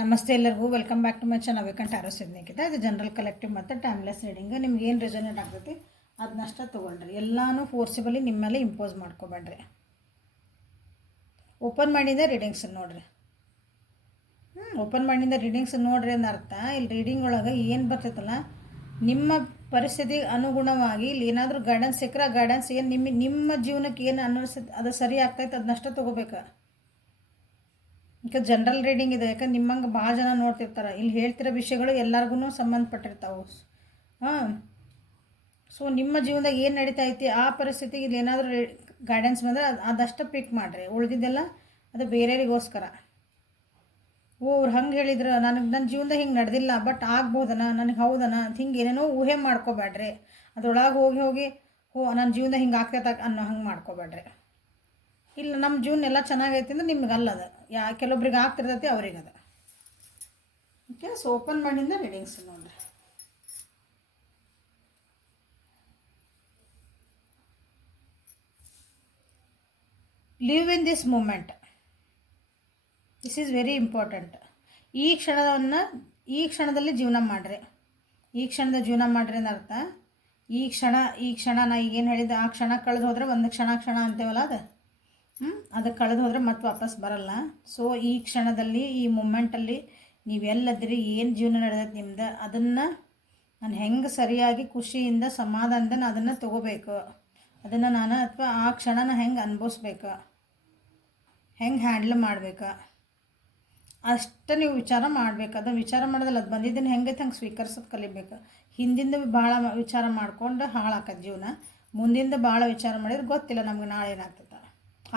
ನಮಸ್ತೆ ಎಲ್ಲರಿಗೂ welcome back to my channel ವೇಕಂಟ್ ಆರೋ ಸಿದ್ನಿಕಿತ ಇದು ಜನರಲ್ ಕಲೆಕ್ಟಿವ್ ಮತ್ತು ಟೈಮ್ಲೆಸ್ ರೀಡಿಂಗ್ ನಿಮ್ಗೆ ಏನು ರೆಸನೇಟ್ ಆಗ್ತೈತಿ ಅದನ್ನಷ್ಟ ತೊಗೊಳ್ರಿ ಎಲ್ಲಾನು ಫೋರ್ಸಿಬಲಿ ನಿಮ್ಮ ಮೇಲೆ ಇಂಪೋಸ್ ಮಾಡ್ಕೋಬೇಡ್ರಿ ಓಪನ್ ಮಾಡಿಂದ ರೀಡಿಂಗ್ಸ್ ನೋಡ್ರಿ ಓಪನ್ ಮಾಡಿಂದ ರೀಡಿಂಗ್ಸ್ ನೋಡ್ರಿ ಅಂತ ಅರ್ಥ ಇಲ್ಲಿ ರೀಡಿಂಗ್ ಒಳಗೆ ಏನು ಬರ್ತೈತಲ್ಲ ನಿಮ್ಮ ಪರಿಸ್ಥಿತಿಗೆ ಅನುಗುಣವಾಗಿ ಇಲ್ಲಿ ಏನಾದರೂ ಗೈಡೆನ್ಸ್ ಸಿಕ್ಕರೆ ಗೈಡೆನ್ಸ್ ಏನು ನಿಮ್ಮ ಜೀವನಕ್ಕೆ ಏನು ಅನ್ನಿಸ್ತೈತೆ ಅದು ಸರಿ ಆಗ್ತೈತೆ ಅದನ್ನಷ್ಟ ತೊಗೋಬೇಕು. ಈಗ ಜನರಲ್ ರೀಡಿಂಗ್ ಇದೆ, ಯಾಕಂದ್ರೆ ನಿಮ್ಮಂಗೆ ಭಾಳ ಜನ ನೋಡ್ತಿರ್ತಾರೆ, ಇಲ್ಲಿ ಹೇಳ್ತಿರೋ ವಿಷಯಗಳು ಎಲ್ಲರಿಗೂ ಸಂಬಂಧಪಟ್ಟಿರ್ತಾವೆ. ಸೊ ನಿಮ್ಮ ಜೀವನದಾಗ ಏನು ನಡೀತಾ ಐತಿ ಆ ಪರಿಸ್ಥಿತಿಗೆ ಇಲ್ಲಿ ಏನಾದರೂ ಗೈಡೆನ್ಸ್ ಬಂದರೆ ಅದಷ್ಟು ಪಿಕ್ ಮಾಡಿರಿ, ಉಳಿದಿದ್ದೆಲ್ಲ ಅದು ಬೇರೆಯವರಿಗೋಸ್ಕರ. ಅವ್ರು ಹಂಗೆ ಹೇಳಿದ್ರು, ನನ್ನ ಜೀವನದಾಗ ಹಿಂಗೆ ನಡೆದಿಲ್ಲ ಬಟ್ ಆಗ್ಬೋದನ, ನನಗೆ ಹೌದನ ಅಂತ ಹಿಂಗೆ ಏನೇನೋ ಊಹೆ ಮಾಡ್ಕೋಬೇಡ್ರಿ. ಅದ್ರೊಳಗೆ ಹೋಗಿ ನನ್ನ ಜೀವನದಾಗ ಹಿಂಗೆ ಆಗ್ತೈತೆ ಅನ್ನೋ ಹಂಗೆ ಮಾಡ್ಕೋಬೇಡ್ರಿ. ಇಲ್ಲ ನಮ್ಮ ಜೀವನ ಎಲ್ಲ ಚೆನ್ನಾಗೈತಿ ಅಂದ್ರೆ ನಿಮ್ಗೆ ಅಲ್ಲದ, ಕೆಲವೊಬ್ರಿಗೆ ಆಗ್ತಿರ್ತೈತಿ ಅವ್ರಿಗದ. ಓಕೆ, ಸೊ ಓಪನ್ ಮಾಡಿಂದ ರೀಡಿಂಗ್ಸ್ ನೋಡ್ರಿ. Live in this moment, this is very important. ಈ ಕ್ಷಣದಲ್ಲಿ ಜೀವನ ಮಾಡಿರಿ, ಈ ಕ್ಷಣದ ಜೀವನ ಮಾಡಿರಿ ಅಂತ ಅರ್ಥ. ಈ ಕ್ಷಣ ನಾ ಈಗೇನು ಹೇಳಿದ್ದೆ, ಆ ಕ್ಷಣ ಕಳೆದು ಹೋದರೆ ಒಂದು ಕ್ಷಣ ಅಂತೇವಲ್ಲ ಅದು ಕಳೆದು ಹೋದರೆ ಮತ್ತೆ ವಾಪಸ್ ಬರಲ್ಲ. ಸೊ ಈ ಕ್ಷಣದಲ್ಲಿ, ಈ ಮೂಮೆಂಟಲ್ಲಿ ನೀವೆಲ್ಲದಿರಿ, ಏನು ಜೀವನ ನಡೆದೈತೆ ನಿಮ್ದು, ಅದನ್ನು ನಾನು ಹೆಂಗೆ ಸರಿಯಾಗಿ ಖುಷಿಯಿಂದ ಸಮಾಧಾನದಿಂದ ನಾನು ಅದನ್ನು ತೊಗೋಬೇಕು, ಅದನ್ನು ನಾನು ಅಥವಾ ಆ ಕ್ಷಣನ ಹೆಂಗೆ ಅನುಭವಿಸ್ಬೇಕು, ಹೆಂಗೆ ಹ್ಯಾಂಡ್ಲ್ ಮಾಡಬೇಕು ಅಷ್ಟು ನೀವು ವಿಚಾರ ಮಾಡಬೇಕು. ಅದನ್ನು ವಿಚಾರ ಮಾಡೋದಲ್ಲ, ಅದು ಬಂದಿದ್ದನ್ನು ಹೆಂಗೈತೆ ಹಂಗೆ ಸ್ವೀಕರಿಸೋದು ಕಲಿಬೇಕು. ಹಿಂದಿಂದ ಭಾಳ ವಿಚಾರ ಮಾಡ್ಕೊಂಡು ಹಾಳಾಕತ್ತೆ ಜೀವನ, ಮುಂದಿಂದ ಭಾಳ ವಿಚಾರ ಮಾಡಿದ್ರೆ ಗೊತ್ತಿಲ್ಲ ನಮ್ಗೆ ನಾಳೆ ಏನಾಗ್ತದೆ.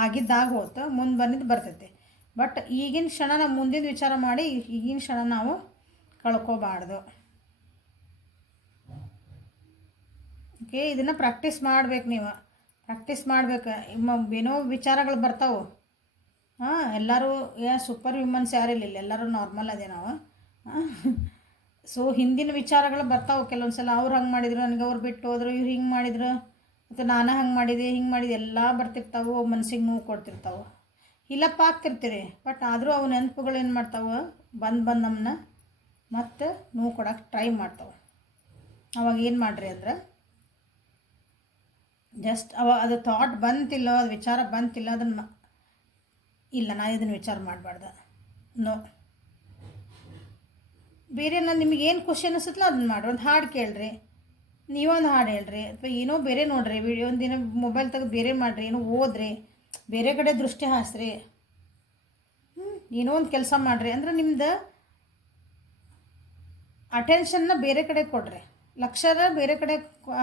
ಆಗಿದ್ದಾಗ ಹೋತು, ಮುಂದೆ ಬಂದಿದ್ದು ಬರ್ತೈತಿ. ಬಟ್ ಈಗಿನ ಕ್ಷಣ ನಾವು ಮುಂದಿನ ವಿಚಾರ ಮಾಡಿ ಈಗಿನ ಕ್ಷಣ ನಾವು ಕಳ್ಕೋಬಾರ್ದು. ಓಕೆ, ಇದನ್ನು ಪ್ರಾಕ್ಟೀಸ್ ಮಾಡ್ಬೇಕು, ನೀವು ಪ್ರಾಕ್ಟೀಸ್ ಮಾಡ್ಬೇಕು. ಏನೋ ವಿಚಾರಗಳು ಬರ್ತಾವೆ. ಎಲ್ಲರೂ ಸೂಪರ್ ಹ್ಯೂಮನ್ಸ್ ಯಾರಿಲ್ಲ, ಎಲ್ಲರೂ ನಾರ್ಮಲ್ ಅದೇ ನಾವು. ಸೊ ಹಿಂದಿನ ವಿಚಾರಗಳು ಬರ್ತಾವೆ ಕೆಲವೊಂದು ಸಲ, ಅವ್ರು ಹಂಗೆ ಮಾಡಿದ್ರು, ನನಗೆ ಅವ್ರು ಬಿಟ್ಟು ಹೋದ್ರು, ಇವ್ರು ಹಿಂಗೆ ಮಾಡಿದ್ರು, ಮತ್ತು ನಾನು ಹಂಗೆ ಮಾಡಿದೆ ಹಿಂಗೆ ಮಾಡಿದೆ ಎಲ್ಲ ಬರ್ತಿರ್ತಾವೆ, ಮನ್ಸಿಗೆ ನೋವು ಕೊಡ್ತಿರ್ತಾವೆ, ಇಲ್ಲಪ್ಪ ಆಗ್ತಿರ್ತೀರಿ. ಬಟ್ ಆದರೂ ಅವು ನೆನಪುಗಳು ಏನು ಮಾಡ್ತಾವೆ, ಬಂದು ನಮ್ಮನ್ನ ಮತ್ತೆ ನೋವು ಕೊಡೋಕೆ ಟ್ರೈ ಮಾಡ್ತಾವೆ. ಅವಾಗ ಏನು ಮಾಡಿರಿ ಅಂದ್ರೆ, ಜಸ್ಟ್ ಅದು ಥಾಟ್ ಬಂತಿಲ್ಲ, ಅದು ವಿಚಾರ ಬಂತಿಲ್ಲ, ಅದನ್ನು ಇಲ್ಲ ನಾ ಇದನ್ನು ವಿಚಾರ ಮಾಡಬಾರ್ದು, ನೋ, ಬೇರೆ ನಾನು ನಿಮಗೇನು ಖುಷಿ ಅನ್ನಿಸುತ್ತಲ್ಲ ಅದನ್ನು ಮಾಡಿ. ಒಂದು ಹಾಡು ಕೇಳ್ರಿ, ನೀವೊಂದು ಹಾಡು ಹೇಳ್ರಿ, ಅಥವಾ ಏನೋ ಬೇರೆ ನೋಡಿರಿ, ವಿಡಿಯೋ ಒಂದಿನ ಮೊಬೈಲ್ ತೆಗೆದು ಬೇರೆ ಮಾಡಿರಿ, ಏನೋ ಓದ್ರಿ, ಬೇರೆ ಕಡೆ ದೃಷ್ಟಿ ಹಾಸ್ರಿ, ಏನೋ ಒಂದು ಕೆಲಸ ಮಾಡಿರಿ. ಅಂದ್ರೆ ನಿಮ್ದು ಅಟೆನ್ಷನ್ನ ಬೇರೆ ಕಡೆ ಕೊಡ್ರಿ, ಲಕ್ಷ್ಯದ ಬೇರೆ ಕಡೆ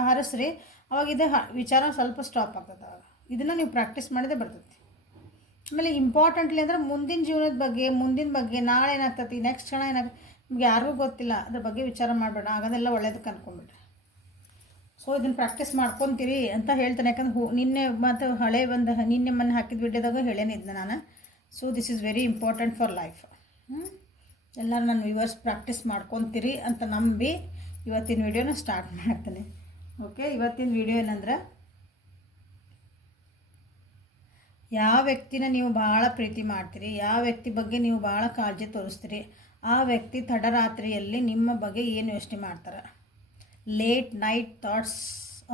ಹರಿಸ್ರಿ. ಅವಾಗ ಇದು ವಿಚಾರ ಸ್ವಲ್ಪ ಸ್ಟಾಪ್ ಆಗ್ತದೆ. ಅವಾಗ ಇದನ್ನು ನೀವು ಪ್ರಾಕ್ಟೀಸ್ ಮಾಡಿದೆ ಬರ್ತೈತಿ. ಆಮೇಲೆ ಇಂಪಾರ್ಟೆಂಟ್ಲಿ ಅಂದರೆ ಮುಂದಿನ ಬಗ್ಗೆ ನಾಳೆ ಏನಾಗ್ತೈತಿ, ನೆಕ್ಸ್ಟ್ ಕ್ಷಣ ಏನಾಗ್ತದೆ ನಿಮ್ಗೆ ಯಾರಿಗೂ ಗೊತ್ತಿಲ್ಲ, ಅದ್ರ ಬಗ್ಗೆ ವಿಚಾರ ಮಾಡಬೇಡ, ಆಗೋದೆಲ್ಲ ಒಳ್ಳೇದಕ್ಕೆ ಅಂದ್ಕೊಂಬಿಡ್ರಿ. ಸೊ ಇದನ್ನು ಪ್ರಾಕ್ಟೀಸ್ ಮಾಡ್ಕೊತೀರಿ ಅಂತ ಹೇಳ್ತಾನೆ, ಯಾಕಂದ್ರೆ ನಿನ್ನೆ ಮತ್ತು ನಿನ್ನೆ ಮೊನ್ನೆ ಹಾಕಿದ ವಿಡಿಯೋದಾಗ ಹೇಳೇನಿದ್ದೆ ನಾನು. So this is very important for life. ಎಲ್ಲರೂ ನನ್ನ ವ್ಯೂವರ್ಸ್ ಪ್ರಾಕ್ಟೀಸ್ ಮಾಡ್ಕೊತೀರಿ ಅಂತ ನಂಬಿ ಇವತ್ತಿನ ವಿಡಿಯೋನ ಸ್ಟಾರ್ಟ್ ಮಾಡ್ತೇನೆ. ಓಕೆ, ಇವತ್ತಿನ ವಿಡಿಯೋ ಏನಂದ್ರೆ, ಯಾವ ವ್ಯಕ್ತಿನ ನೀವು ಭಾಳ ಪ್ರೀತಿ ಮಾಡ್ತೀರಿ, ಯಾವ ವ್ಯಕ್ತಿ ಬಗ್ಗೆ ನೀವು ಭಾಳ ಕಾಳಜಿ ತೋರಿಸ್ತೀರಿ, ಆ ವ್ಯಕ್ತಿ ತಡರಾತ್ರಿಯಲ್ಲಿ ನಿಮ್ಮ ಬಗ್ಗೆ ಏನು ಯೋಚನೆ ಮಾಡ್ತಾರೆ. Late night thoughts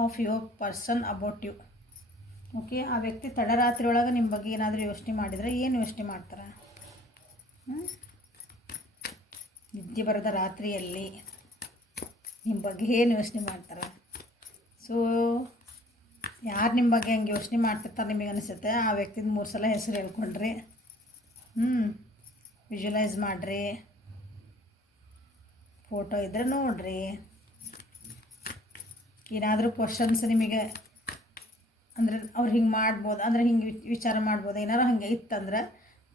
of your person about you. Okay, ಆ ವ್ಯಕ್ತಿ ತಡರಾತ್ರಿ ಒಳಗೆ ನಿಮ್ಮ ಬಗ್ಗೆ ಏನಾದರೂ ಯೋಚನೆ ಮಾಡಿದರೆ ಏನು ಯೋಚನೆ ಮಾಡ್ತಾರೆ, ನಿದ್ದೆ ಬರದ ರಾತ್ರಿಯಲ್ಲಿ ನಿಮ್ಮ ಬಗ್ಗೆ ಏನು ಯೋಚನೆ ಮಾಡ್ತಾರೆ. ಸೊ ಯಾರು ನಿಮ್ಮ ಬಗ್ಗೆ ಹಂಗೆ ಯೋಚನೆ ಮಾಡ್ತಿರ್ತಾರೆ ನಿಮಗೆ ಅನಿಸುತ್ತೆ, ಆ ವ್ಯಕ್ತಿದ 3 ಸಲ ಹೆಸರು ಹೇಳ್ಕೊಂಡ್ರಿ, ವಿಜುವಲೈಸ್ ಮಾಡಿರಿ, ಫೋಟೋ ಇದ್ರೆ ನೋಡಿರಿ. ಏನಾದರೂ ಕ್ವಶನ್ಸ್ ನಿಮಗೆ ಅಂದರೆ ಅವ್ರು ಹಿಂಗೆ ಮಾಡ್ಬೋದು, ಅಂದರೆ ಹಿಂಗೆ ವಿಚಾರ ಮಾಡ್ಬೋದು, ಏನಾರು ಹಾಗೆ ಇತ್ತಂದ್ರೆ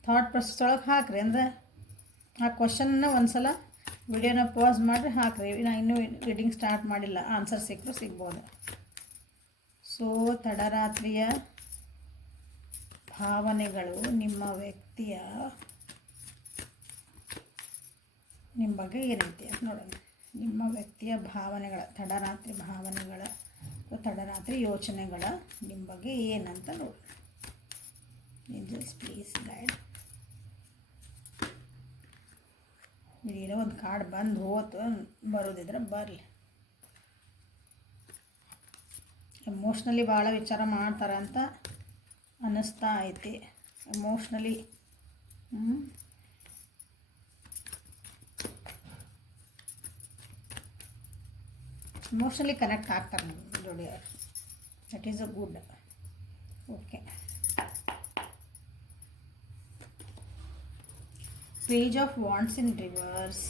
ಥಾಟ್ ಪ್ರೊಸೆಸ್ ಒಳಗೆ ಹಾಕಿರಿ. ಅಂದರೆ ಆ ಕ್ವಶನ್ನ ಒಂದು ಸಲ ವಿಡಿಯೋನ ಪಾಸ್ ಮಾಡಿರಿ, ಹಾಕಿರಿ. ನಾನು ಇನ್ನೂ ರೀಡಿಂಗ್ ಸ್ಟಾರ್ಟ್ ಮಾಡಿಲ್ಲ, ಆನ್ಸರ್ ಸಿಗ್ಬೋದು. ಸೊ ತಡರಾತ್ರಿಯ ಭಾವನೆಗಳು ನಿಮ್ಮ ವ್ಯಕ್ತಿಯ ನಿಮ್ಮ ಬಗ್ಗೆ ಏನೈತಿ ಅಂತ ನೋಡೋಣ. ನಿಮ್ಮ ವ್ಯಕ್ತಿಯ ಭಾವನೆಗಳ, ತಡರಾತ್ರಿ ಭಾವನೆಗಳ, ತಡರಾತ್ರಿ ಯೋಚನೆಗಳ ನಿಮ್ಮ ಬಗ್ಗೆ ಏನಂತ ನೋಡೋಣ. Angels please guide. ಏನೋ ಒಂದು ಕಾರ್ಡ್ ಬಂದು ಹೋತು, ಬರೋದಿದ್ರೆ ಬರಲಿ. ಎಮೋಷ್ನಲಿ ಭಾಳ ವಿಚಾರ ಮಾಡ್ತಾರೆ ಅಂತ ಅನ್ನಿಸ್ತಾ ಐತಿ. ಎಮೋಷ್ನಲಿ ಕನೆಕ್ಟ್ ಆಗ್ತಾರೆ ನಿಮ್ಮ ಜೋಡಿ ಅವರು. That is a good. Okay, Page of Wands in reverse,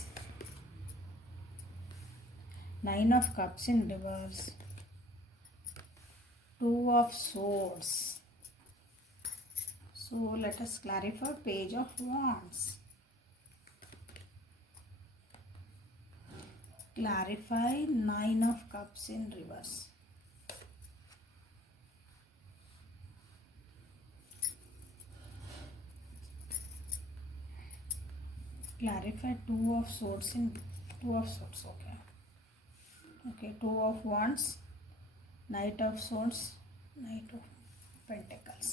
Nine of Cups in reverse, Two of Swords. So let us clarify Page of Wands. Clarify Nine of Cups in reverse. Clarify Two of Swords in Two of Swords. Okay, Two of Wands, Knight of Swords, Knight of Pentacles.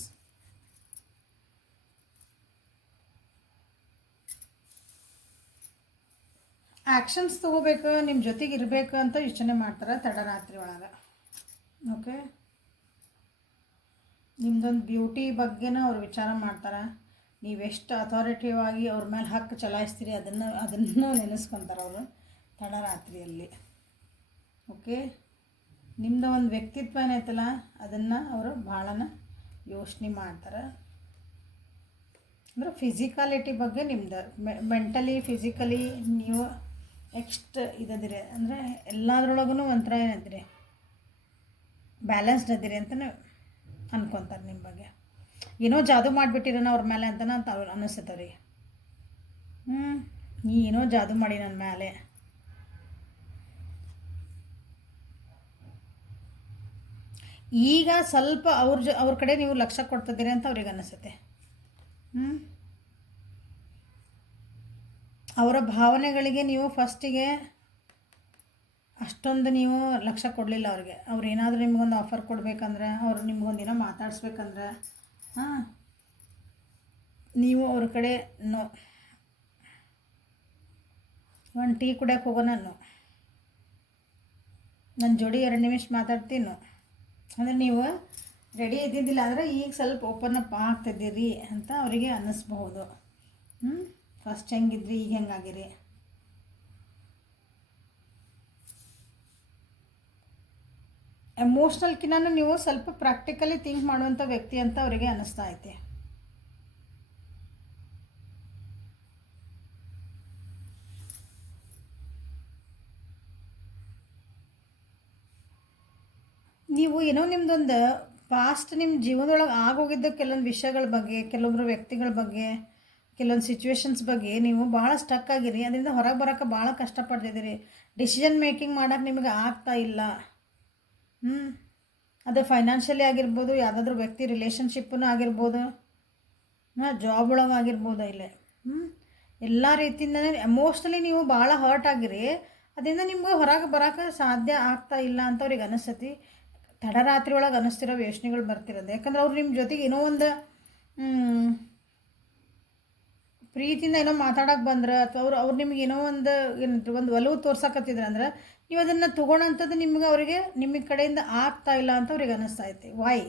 Actions ತೊಗೋಬೇಕು, ನಿಮ್ಮ ಜೊತೆಗೆ ಇರಬೇಕು ಅಂತ ಯೋಚನೆ ಮಾಡ್ತಾರೆ ತಡರಾತ್ರಿ ಒಳಗೆ. Okay, ನಿಮ್ಮದೊಂದು beauty ಬಗ್ಗೆನೂ ಅವ್ರು ವಿಚಾರ ಮಾಡ್ತಾರೆ. ನೀವೆಷ್ಟು ಅಥಾರಿಟಿವ್ ಆಗಿ ಅವ್ರ ಮೇಲೆ ಹಕ್ಕು ಚಲಾಯಿಸ್ತೀರಿ ಅದನ್ನು ನೆನೆಸ್ಕೊತಾರೆ ಅವರು ತಡರಾತ್ರಿಯಲ್ಲಿ. ಓಕೆ, ನಿಮ್ಮದು ಒಂದು ವ್ಯಕ್ತಿತ್ವ ಏನೈತಲ್ಲ ಅದನ್ನು ಅವರು ಭಾಳನ ಯೋಚನೆ ಮಾಡ್ತಾರೆ. ಅಂದರೆ ಫಿಸಿಕಾಲಿಟಿ ಬಗ್ಗೆ ನಿಮ್ದು ಮೆಂಟಲಿ ಫಿಸಿಕಲಿ ನೀವು ಎಕ್ಸ್ಟ್ ಇದದಿರಿ, ಅಂದರೆ ಎಲ್ಲದ್ರೊಳಗೂ ಒಂಥರ ಏನಂತೀರಿ ಬ್ಯಾಲೆನ್ಸ್ಡ್ ಅದಿರಿ ಅಂತಲೇ ಅನ್ಕೊತಾರೆ. ನಿಮ್ಮ ಬಗ್ಗೆ ಏನೋ ಜಾದು ಮಾಡಿಬಿಟ್ಟಿರೋಣ ಅವ್ರ ಮೇಲೆ ಅಂತ ಅವ್ರು ಅನ್ನಿಸ್ತವ್ರಿ. ನೀ ಏನೋ ಜಾದು ಮಾಡಿ ನನ್ನ ಮೇಲೆ. ಈಗ ಸ್ವಲ್ಪ ಅವ್ರ ಕಡೆ ನೀವು ಲಕ್ಷ್ಯ ಕೊಡ್ತಿದ್ದೀರಿ ಅಂತ ಅವ್ರಿಗೆ ಅನ್ನಿಸುತ್ತೆ. ಅವರ ಭಾವನೆಗಳಿಗೆ ನೀವು ಫಸ್ಟಿಗೆ ಅಷ್ಟೊಂದು ನೀವು ಲಕ್ಷ್ಯ ಕೊಡಲಿಲ್ಲ ಅವ್ರಿಗೆ. ಅವ್ರು ಏನಾದರೂ ನಿಮ್ಗೊಂದು ಆಫರ್ ಕೊಡಬೇಕಂದ್ರೆ, ಅವ್ರು ನಿಮ್ಗೊಂದು ಏನೋ ಮಾತಾಡ್ಸ್ಬೇಕಂದ್ರೆ ನೀವು ಅವ್ರ ಕಡೆ ನೋ, ಒಂದು ಟೀ ಕುಡಿಯೋಕೆ ಹೋಗೋಣ ನನ್ನ ಜೋಡಿ 2 ನಿಮಿಷ ಮಾತಾಡ್ತೀನೋ ಅಂದರೆ ನೀವು ರೆಡಿ ಇದ್ದಿದ್ದಿಲ್ಲ ಅಂದರೆ ಈಗ ಸ್ವಲ್ಪ ಓಪನ್ ಅಪ್ ಆಗ್ತಿದ್ದೀರಿ ಅಂತ ಅವರಿಗೆ ಅನ್ನಿಸ್ಬಹುದು. ಫಸ್ಟ್ ಹೆಂಗಿದ್ರಿ, ಈಗ ಹೆಂಗಾಗಿರಿ. ಎಮೋಷ್ನಲ್ಕಿನ್ನ ನೀವು ಸ್ವಲ್ಪ ಪ್ರಾಕ್ಟಿಕಲಿ ಥಿಂಕ್ ಮಾಡುವಂಥ ವ್ಯಕ್ತಿ ಅಂತ ಅವರಿಗೆ ಅನ್ನಿಸ್ತಾ ಐತೆ. ನೀವು ಏನೋ ನಿಮ್ಮದೊಂದು ಪಾಸ್ಟ್ ನಿಮ್ಮ ಜೀವನದೊಳಗೆ ಆಗೋಗಿದ್ದ ಕೆಲವೊಂದು ವಿಷಯಗಳ ಬಗ್ಗೆ, ಕೆಲವೊಬ್ಬರು ವ್ಯಕ್ತಿಗಳ ಬಗ್ಗೆ, ಕೆಲವೊಂದು ಸಿಚುವೇಶನ್ಸ್ ಬಗ್ಗೆ ನೀವು ಭಾಳ ಸ್ಟಕ್ ಆಗಿರಿ. ಅದರಿಂದ ಹೊರಗೆ ಬರೋಕ್ಕೆ ಭಾಳ ಕಷ್ಟಪಡ್ತಿದ್ದೀರಿ. ಡಿಸಿಷನ್ ಮೇಕಿಂಗ್ ಮಾಡೋಕ್ಕೆ ನಿಮಗೆ ಆಗ್ತಾ ಇಲ್ಲ. ಅದು ಫೈನಾನ್ಷಿಯಲಿ ಆಗಿರ್ಬೋದು, ಯಾವುದಾದ್ರೂ ವ್ಯಕ್ತಿ ರಿಲೇಷನ್ಶಿಪ್ಪೂ ಆಗಿರ್ಬೋದು, ಜಾಬ್ ಒಳಗೆ ಆಗಿರ್ಬೋದು. ಇಲ್ಲೇ ಎಲ್ಲ ರೀತಿಯಿಂದನೇ ಎಮೋಷ್ನಲಿ ನೀವು ಭಾಳ ಹರ್ಟ್ ಆಗಿರಿ. ಅದರಿಂದ ನಿಮ್ಗೆ ಹೊರಗೆ ಬರೋಕ್ಕೆ ಸಾಧ್ಯ ಆಗ್ತಾ ಇಲ್ಲ ಅಂತ ಅವ್ರಿಗೆ ಅನಿಸ್ತತಿ. ತಡರಾತ್ರಿ ಒಳಗೆ ಅನ್ನಿಸ್ತಿರೋ ಯೋಚನೆಗಳು ಬರ್ತಿರೋದು. ಯಾಕಂದ್ರೆ ಅವ್ರು ನಿಮ್ಮ ಜೊತೆಗೆ ಏನೋ ಒಂದು ಪ್ರೀತಿಯಿಂದ ಏನೋ ಮಾತಾಡೋಕೆ ಬಂದ್ರೆ, ಅಥವಾ ಅವ್ರು ನಿಮ್ಗೆ ಏನೋ ಒಂದು ಒಲವು ತೋರ್ಸಕತ್ತಿದ್ರೆ ಅಂದ್ರೆ ನೀವು ಅದನ್ನು ತೊಗೊಳೋಂಥದ್ದು ಅವರಿಗೆ ನಿಮ್ಮ ಕಡೆಯಿಂದ ಆಗ್ತಾ ಇಲ್ಲ ಅಂತ ಅವ್ರಿಗೆ ಅನ್ನಿಸ್ತಾ ಐತಿ. ವೈ?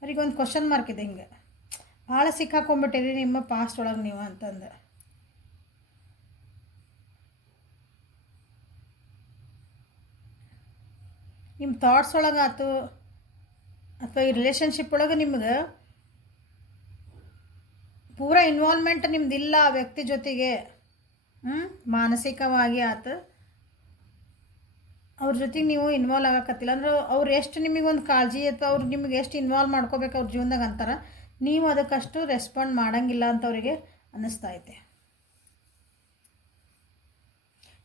ಅವ್ರಿಗೆ ಒಂದು ಕ್ವಶನ್ ಮಾರ್ಕ್ ಇದೆ. ಹಿಂಗೆ ಭಾಳ ಸಿಕ್ಕಾಕೊಂಡ್ಬಿಟ್ಟಿರಿ ನಿಮ್ಮ ಪಾಸ್ಟ್ ಒಳಗೆ ನೀವು ಅಂತಂದು. ನಿಮ್ಮ ಥಾಟ್ಸ್ ಒಳಗೆ ಆಯ್ತು ಅಥವಾ ಈ ರಿಲೇಷನ್ಶಿಪ್ ಒಳಗೆ ನಿಮ್ಗೆ ಪೂರ ಇನ್ವಾಲ್ವ್ಮೆಂಟ್ ನಿಮ್ದಿಲ್ಲ ಆ ವ್ಯಕ್ತಿ ಜೊತೆಗೆ. ಮಾನಸಿಕವಾಗಿ ಆಯ್ತು ಅವ್ರ ಜೊತೆಗೆ ನೀವು ಇನ್ವಾಲ್ವ್ ಆಗಕತ್ತಿಲ್ಲ ಅಂದ್ರೆ ಅವ್ರು ಎಷ್ಟು ನಿಮಗೊಂದು ಕಾಳಜಿ ಅಥವಾ ಅವ್ರು ನಿಮಗೆ ಎಷ್ಟು ಇನ್ವಾಲ್ವ್ ಮಾಡ್ಕೋಬೇಕು ಅವ್ರ ಜೀವನದಾಗ ಅಂತಾರೆ, ನೀವು ಅದಕ್ಕಷ್ಟು ರೆಸ್ಪಾಂಡ್ ಮಾಡೋಂಗಿಲ್ಲ ಅಂತ ಅವರಿಗೆ ಅನ್ನಿಸ್ತಾ ಐತೆ.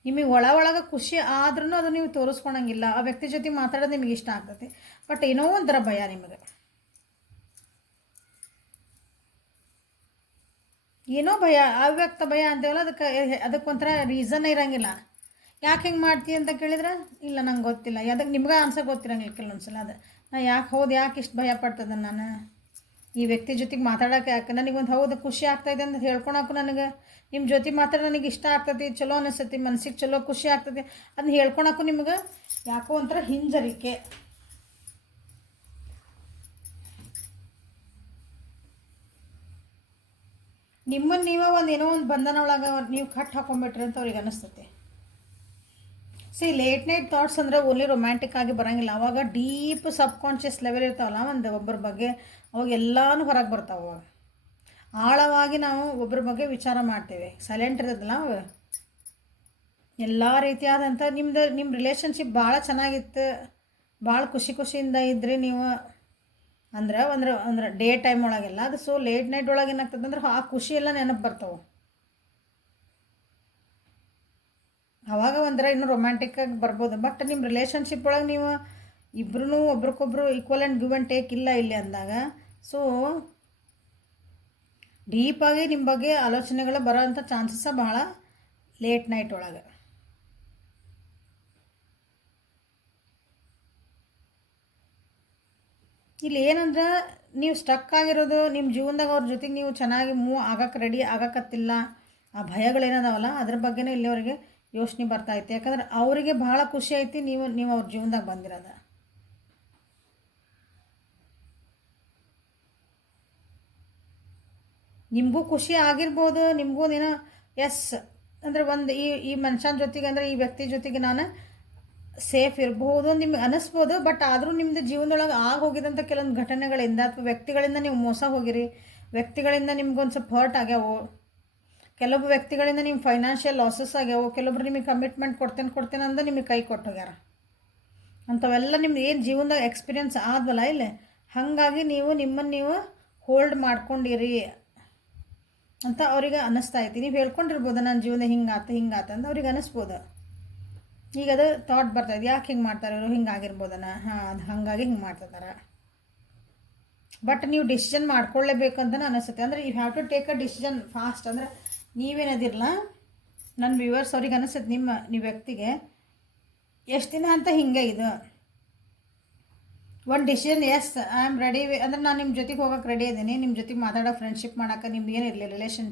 ನಿಮಗೆ ಒಳಗೆ ಖುಷಿ ಆದ್ರೂ ಅದು ನೀವು ತೋರಿಸ್ಕೊಳಂಗಿಲ್ಲ. ಆ ವ್ಯಕ್ತಿ ಜೊತೆ ಮಾತಾಡೋದು ನಿಮಗೆ ಇಷ್ಟ ಆಗ್ತೈತಿ, ಬಟ್ ಏನೋ ಒಂಥರ ಭಯ ನಿಮಗೆ. ಏನೋ ಭಯ, ಅವ್ಯಕ್ತ ಭಯ ಅಂತೇವಲ್ಲ, ಅದಕ್ಕೊಂಥರ ರೀಸನ್ ಇರೋಂಗಿಲ್ಲ. ಯಾಕೆ ಹೆಂಗೆ ಮಾಡ್ತೀವಿ ಅಂತ ಕೇಳಿದ್ರೆ ಇಲ್ಲ ನಂಗೆ ಗೊತ್ತಿಲ್ಲ. ಅದಕ್ಕೆ ನಿಮ್ಗೆ ಆನ್ಸರ್ ಗೊತ್ತಿರಂಗಿಲ್ಲ ಕೆಲವೊಂದು ಸಲ. ಅದು ನಾ ಯಾಕೆ ಯಾಕೆ ಇಷ್ಟು ಭಯ ಪಡ್ತದೆ ನಾನು ಈ ವ್ಯಕ್ತಿ ಜೊತೆಗೆ ಮಾತಾಡೋಕೆ ಯಾಕೆ ನನಗೊಂದು ಹೌದು ಖುಷಿ ಆಗ್ತಾಯಿದೆ ಅಂತ ಹೇಳ್ಕೊಳಕ್ಕೂ ನನಗೆ ನಿಮ್ಮ ಜೊತೆ ಮಾತ್ರ ನನಗೆ ಇಷ್ಟ ಆಗ್ತದೆ, ಚಲೋ ಅನಿಸ್ತೈತಿ, ಮನಸ್ಸಿಗೆ ಚಲೋ ಖುಷಿ ಆಗ್ತದೆ, ಅದನ್ನ ಹೇಳ್ಕೊಳಕ್ಕೂ ನಿಮ್ಗೆ ಯಾಕೋ ಒಂಥರ ಹಿಂಜರಿಕೆ. ನಿಮ್ಮನ್ನು ನೀವೇ ಒಂದು ಏನೋ ಒಂದು ಬಂಧನ ಒಳಗೆ ನೀವು ಕಟ್ ಹಾಕೊಂಡ್ಬಿಟ್ರಿ ಅಂತ ಅವ್ರಿಗೆ ಅನಿಸ್ತೈತಿ. ಲೇಟ್ ನೈಟ್ ಥಾಟ್ಸ್ ಅಂದರೆ ಓನ್ಲಿ ರೊಮ್ಯಾಂಟಿಕ್ ಆಗಿ ಬರೋಂಗಿಲ್ಲ. ಅವಾಗ ಡೀಪ್ ಸಬ್ ಕಾನ್ಷಿಯಸ್ ಲೆವೆಲ್ ಇರ್ತಾವಲ್ಲ ಒಬ್ಬರ ಬಗ್ಗೆ, ಅವಾಗ ಎಲ್ಲನೂ ಹೊರಗೆ ಬರ್ತಾವೆ. ಅವಾಗ ಆಳವಾಗಿ ನಾವು ಒಬ್ಬರ ಬಗ್ಗೆ ವಿಚಾರ ಮಾಡ್ತೇವೆ. ಸೈಲೆಂಟ್ ಇರೋದಿಲ್ಲ ಅವಾಗ ಎಲ್ಲ ರೀತಿಯಾದಂಥ ನಿಮ್ಮ ರಿಲೇಷನ್ಶಿಪ್ ಭಾಳ ಚೆನ್ನಾಗಿತ್ತು, ಭಾಳ ಖುಷಿಯಿಂದ ಇದ್ರಿ ನೀವು ಅಂದ್ರೆ ಡೇ ಟೈಮ್ ಒಳಗೆಲ್ಲ. ಅದು ಸೊ ಲೇಟ್ ನೈಟ್ ಒಳಗೆ ಏನಾಗ್ತದೆ ಅಂದ್ರೆ ಆ ಖುಷಿ ಎಲ್ಲ ನೆನಪು ಬರ್ತಾವೆ. ಆವಾಗ ಒಂಥರ ಇನ್ನೂ ರೊಮ್ಯಾಂಟಿಕ್ಕಾಗಿ ಬರ್ಬೋದು. ಬಟ್ ನಿಮ್ಮ ರಿಲೇಷನ್ಶಿಪ್ ಒಳಗೆ ನೀವು ಇಬ್ಬರೂ ಒಬ್ರಿಗೊಬ್ರು equal and give and take ಇಲ್ಲ ಇಲ್ಲಿ ಅಂದಾಗ, ಸೊ ಡೀಪಾಗಿ ನಿಮ್ಮ ಬಗ್ಗೆ ಆಲೋಚನೆಗಳು ಬರೋ ಅಂಥ ಚಾನ್ಸಸ್ಸ ಭಾಳ ಲೇಟ್ ನೈಟ್ ಒಳಗೆ. ಇಲ್ಲಿ ಏನಂದ್ರೆ ನೀವು ಸ್ಟಕ್ ಆಗಿರೋದು ನಿಮ್ಮ ಜೀವನದಾಗ ಅವ್ರ ಜೊತೆಗೆ ನೀವು ಚೆನ್ನಾಗಿ ಮೂವ್ ಆಗಕ್ಕೆ ರೆಡಿ ಆಗಕತ್ತಿಲ್ಲ, ಆ ಭಯಗಳೇನದಾವಲ್ಲ ಅದ್ರ ಬಗ್ಗೆನೇ ಇಲ್ಲಿವರೆಗೆ ಯೋಚನೆ ಬರ್ತಾಯಿತ್ತು. ಯಾಕಂದ್ರೆ ಅವರಿಗೆ ಭಾಳ ಖುಷಿ ಐತಿ ನೀವು ಅವ್ರ ಜೀವನದಾಗ ಬಂದಿರೋದು. ನಿಮಗೂ ಖುಷಿ ಆಗಿರ್ಬೋದು, ನಿಮಗೂ ಏನೋ ಎಸ್ ಅಂದರೆ ಒಂದು ಈ ಮನುಷ್ಯನ ಜೊತೆಗೆ ಅಂದರೆ ಈ ವ್ಯಕ್ತಿ ಜೊತೆಗೆ ನಾನು ಸೇಫ್ ಇರ್ಬೋದು ನಿಮ್ಗೆ ಅನ್ನಿಸ್ಬೋದು. ಬಟ್ ಆದರೂ ನಿಮ್ಮದು ಜೀವನದೊಳಗೆ ಹೋಗಿದಂಥ ಕೆಲವೊಂದು ಘಟನೆಗಳಿಂದ ಅಥವಾ ವ್ಯಕ್ತಿಗಳಿಂದ ನೀವು ಮೋಸ ಹೋಗಿರಿ, ವ್ಯಕ್ತಿಗಳಿಂದ ನಿಮ್ಗೊಂದು ಸ್ವಲ್ಪ ಹರ್ಟ್ ಆಗ್ಯಾವು, ಕೆಲವೊಬ್ಬ ವ್ಯಕ್ತಿಗಳಿಂದ ನಿಮ್ಮ ಫೈನಾನ್ಷಿಯಲ್ ಲಾಸಸ್ ಆಗ್ಯಾವು, ಕೆಲವೊಬ್ರು ನಿಮಗೆ ಕಮಿಟ್ಮೆಂಟ್ ಕೊಡ್ತೇನೆ ಅಂದ ನಿಮಗೆ ಕೈ ಕೊಟ್ಟೋಗ್ಯಾರ. ಅಂಥವೆಲ್ಲ ನಿಮ್ದು ಏನು ಜೀವನದಾಗ ಎಕ್ಸ್ಪೀರಿಯನ್ಸ್ ಆದ್ವಲ್ಲ ಇಲ್ಲೇ, ಹಾಗಾಗಿ ನಿಮ್ಮನ್ನು ನೀವು ಹೋಲ್ಡ್ ಮಾಡ್ಕೊಂಡಿರಿ ಅಂತ ಅವ್ರಿಗೆ ಅನ್ನಿಸ್ತಾ ಐತಿ. ನೀವು ಹೇಳ್ಕೊಂಡಿರ್ಬೋದು ನನ್ನ ಜೀವನ ಹಿಂಗಾತ ಅಂತ ಅವ್ರಿಗೆ ಅನ್ನಿಸ್ಬೋದು. ಈಗ ಅದು ಥಾಟ್ ಬರ್ತಾಯಿದೆ, ಯಾಕೆ ಹಿಂಗೆ ಮಾಡ್ತಾರೆ ಇವರು, ಹಿಂಗಾಗಿರ್ಬೋದನ, ಅದು ಹಾಗಾಗಿ ಹಿಂಗೆ ಮಾಡ್ತಿದ್ದಾರೆ. ಬಟ್ ನೀವು ಡಿಸಿಷನ್ ಮಾಡ್ಕೊಳ್ಳೇಬೇಕು ಅಂತಲೇ ಅನಿಸುತ್ತೆ. ಅಂದರೆ you have to take a decision fast. ಅಂದರೆ ನೀವೇನದಿರಲ್ಲ, ನನ್ನ ವ್ಯೂವರ್ಸ್ ಅವ್ರಿಗೆ ಅನಿಸುತ್ತೆ ನೀವು ವ್ಯಕ್ತಿಗೆ ಎಷ್ಟು ದಿನ ಅಂತ ಹಿಂಗೆ ಇದು ಒಂದು decision, yes I am ready, ಅಂದರೆ ನಾನು ನಿಮ್ಮ ಜೊತೆಗೆ ಹೋಗೋಕೆ ರೆಡಿ ಇದ್ದೀನಿ, ನಿಮ್ಮ ಜೊತೆಗೆ ಮಾತಾಡೋ ಫ್ರೆಂಡ್ಶಿಪ್ ಮಾಡೋಕೆ ನಿಮ್ದು ಏನಿರಲಿ ರಿಲೇಷನ್,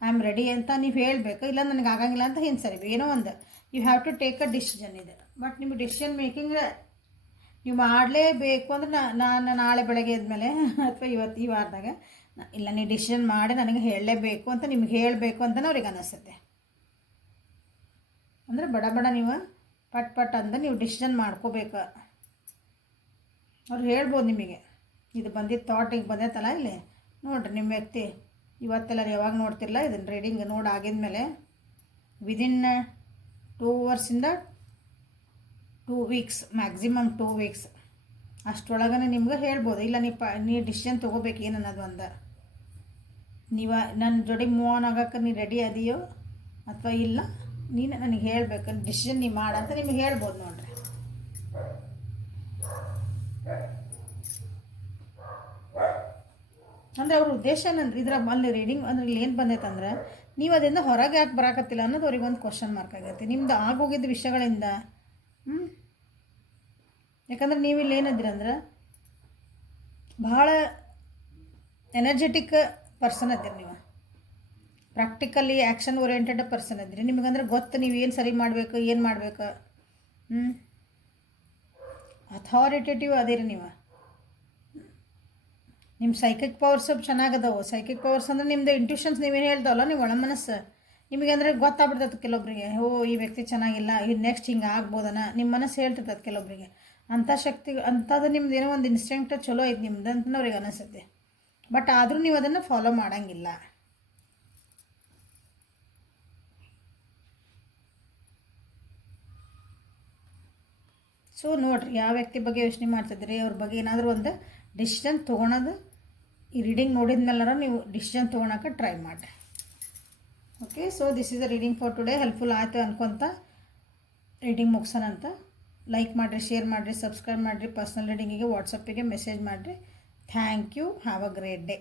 ಐ ಆಮ್ ರೆಡಿ ಅಂತ ನೀವು ಹೇಳಬೇಕು. ಇಲ್ಲ ನನಗೆ ಆಗಂಗಿಲ್ಲ ಅಂತ ಹಿಂಸರಿ ಏನೋ ಒಂದು you have to take a decision ಇದೆ. ಬಟ್ ನಿಮ್ಮ ಡಿಸಿಷನ್ ಮೇಕಿಂಗ್ ನೀವು ಮಾಡಲೇಬೇಕು ಅಂದ್ರೆ ನಾನು ನಾಳೆ ಬೆಳಗ್ಗೆ ಇದ್ಮೇಲೆ ಅಥವಾ ಈ ವಾರದಾಗ ಇಲ್ಲ ನೀವು ಡಿಸಿಷನ್ ಮಾಡಿ ನನಗೆ ಹೇಳಲೇಬೇಕು ಅಂತ ನಿಮ್ಗೆ ಹೇಳಬೇಕು ಅಂತಲೇ ಅವ್ರಿಗೆ ಅನ್ನಿಸುತ್ತೆ. ಅಂದರೆ ಬಡ ನೀವು ಪಟ್ ಅಂತ ನೀವು ಡಿಸಿಷನ್ ಮಾಡ್ಕೋಬೇಕು. ಅವ್ರು ಹೇಳ್ಬೋದು ನಿಮಗೆ ಇದು ಬಂದಿದ್ದು ಥಾಟಿಗೆ ಬಂದೈತಲ್ಲ ಇಲ್ಲಿ ನೋಡಿರಿ, ನಿಮ್ಮ ವ್ಯಕ್ತಿ ಇವತ್ತೆಲ್ಲ ಯಾವಾಗ ನೋಡ್ತಿರಲ್ಲ ಇದನ್ನು ರೀಡಿಂಗ್ ಆಗಿದ್ಮೇಲೆ ವಿದಿನ್ 2 ಅವರ್ಸಿಂದ 2 ವೀಕ್ಸ್, ಮ್ಯಾಕ್ಸಿಮಮ್ 2 ವೀಕ್ಸ್ ಅಷ್ಟರೊಳಗನೆ ನಿಮ್ಗೆ ಹೇಳ್ಬೋದು. ಇಲ್ಲ ನೀ ಡಿಸಿಷನ್ ತೊಗೋಬೇಕು ಏನನ್ನೋದು ಅಂದ, ನೀವು ನನ್ನ ಜೋಡಿ ಮೂವ್ ಆನ್ ಆಗೋಕ್ಕೆ ನೀ ರೆಡಿ ಅದೆಯೋ ಅಥವಾ ಇಲ್ಲ, ನೀನು ನನಗೆ ಹೇಳಬೇಕು, ಡಿಸಿಷನ್ ನೀವು ಮಾಡಂತ ನಿಮಗೆ ಹೇಳ್ಬೋದು ನೋಡ್ರಿ. ಅಂದರೆ ಅವ್ರ ಉದ್ದೇಶ ಏನಂದ್ರೆ ಅಲ್ಲಿ ರೀಡಿಂಗ್ ಅಂದ್ರೆ ಇಲ್ಲಿ ಏನು ಬಂದೈತಂದ್ರೆ ನೀವು ಅದರಿಂದ ಹೊರಗೆ ಯಾಕೆ ಬರೋಕತ್ತಿಲ್ಲ ಅನ್ನೋದು ಅವ್ರಿಗೆ ಒಂದು ಕ್ವಶನ್ ಮಾರ್ಕ್ ಆಗೈತಿ ನಿಮ್ದು ಆಗೋಗಿದ್ದ ವಿಷಯಗಳಿಂದ. ಯಾಕಂದ್ರೆ ನೀವು ಇಲ್ಲಿ ಏನಂದ್ರೆ ಭಾಳ ಎನರ್ಜೆಟಿಕ್ ಪರ್ಸನ್ ಅದಿರಿ, ನೀವು ಪ್ರಾಕ್ಟಿಕಲಿ ಆ್ಯಕ್ಷನ್ ಓರಿಯೆಂಟೆಡ್ ಪರ್ಸನ್ ಅದಿರಿ. ನಿಮಗಂದ್ರೆ ಗೊತ್ತು ನೀವು ಏನು ಸರಿ ಮಾಡಬೇಕು, ಏನು ಮಾಡಬೇಕು, ಅಥಾರಿಟೇಟಿವ್ ಅದಿರಿ ನೀವು. ನಿಮ್ಮ ಸೈಕಿಕ್ ಪವರ್ಸ್ ಚೆನ್ನಾಗದವು. ಸೈಕಿಕ್ ಪವರ್ಸ್ ಅಂದರೆ ನಿಮ್ಮದು ಇಂಟ್ಯೂಷನ್ಸ್ ನೀವೇನು ಹೇಳ್ತಾವಲ್ಲ, ನೀವು ಒಳ ಮನಸ್ಸು ನಿಮಗೆ ಅಂದರೆ ಗೊತ್ತಾಗ್ಬಿಡ್ತದೆ ಕೆಲವೊಬ್ಬರಿಗೆ, ಈ ವ್ಯಕ್ತಿ ಚೆನ್ನಾಗಿಲ್ಲ, ಇದು ನೆಕ್ಸ್ಟ್ ಹಿಂಗೆ ಆಗ್ಬೋದನ ನಿಮ್ಮ ಮನಸ್ಸು ಹೇಳ್ತಿರ್ತದೆ ಕೆಲವೊಬ್ಬರಿಗೆ. ಅಂಥ ಶಕ್ತಿ ಅಂಥದ್ದು ನಿಮ್ದು ಏನೋ ಒಂದು ಇನ್ಸ್ಟಿಂಕ್ಟ್ ಚಲೋ ಐತೆ ನಿಮ್ದು ಅಂತ ಅವ್ರಿಗೆ ಅನಿಸುತ್ತೆ. ಬಟ್ ಆದರೂ ನೀವು ಅದನ್ನು ಫಾಲೋ ಮಾಡೋಂಗಿಲ್ಲ. ಸೊ ನೋಡಿರಿ, ಯಾವ ವ್ಯಕ್ತಿ ಬಗ್ಗೆ ಯೋಚನೆ ಮಾಡ್ತಿದ್ರಿ, ಅವ್ರ ಬಗ್ಗೆ ಏನಾದರೂ ಒಂದು ಡಿಸಿಷನ್ ತೊಗೊಳೋದು ಈ ರೀಡಿಂಗ್ ನೋಡಿದ ಮೇಲಾರ ನೀವು ಡಿಸಿಷನ್ ತೊಗೊಳಕ್ಕೆ ಟ್ರೈ ಮಾಡಿರಿ. Okay, so this is a reading for today. Helpful ಆಯಿತು ಅನ್ಕೊತ ರೀಡಿಂಗ್ ಮುಗಿಸೋಣ ಅಂತ. ಲೈಕ್ ಮಾಡಿರಿ, ಶೇರ್ ಮಾಡಿರಿ, ಸಬ್ಸ್ಕ್ರೈಬ್ ಮಾಡಿರಿ, ಪರ್ಸ್ನಲ್ ರೀಡಿಂಗಿಗೆ ವಾಟ್ಸಪ್ಪಿಗೆ ಮೆಸೇಜ್ ಮಾಡಿರಿ. Thank you. Have a great day.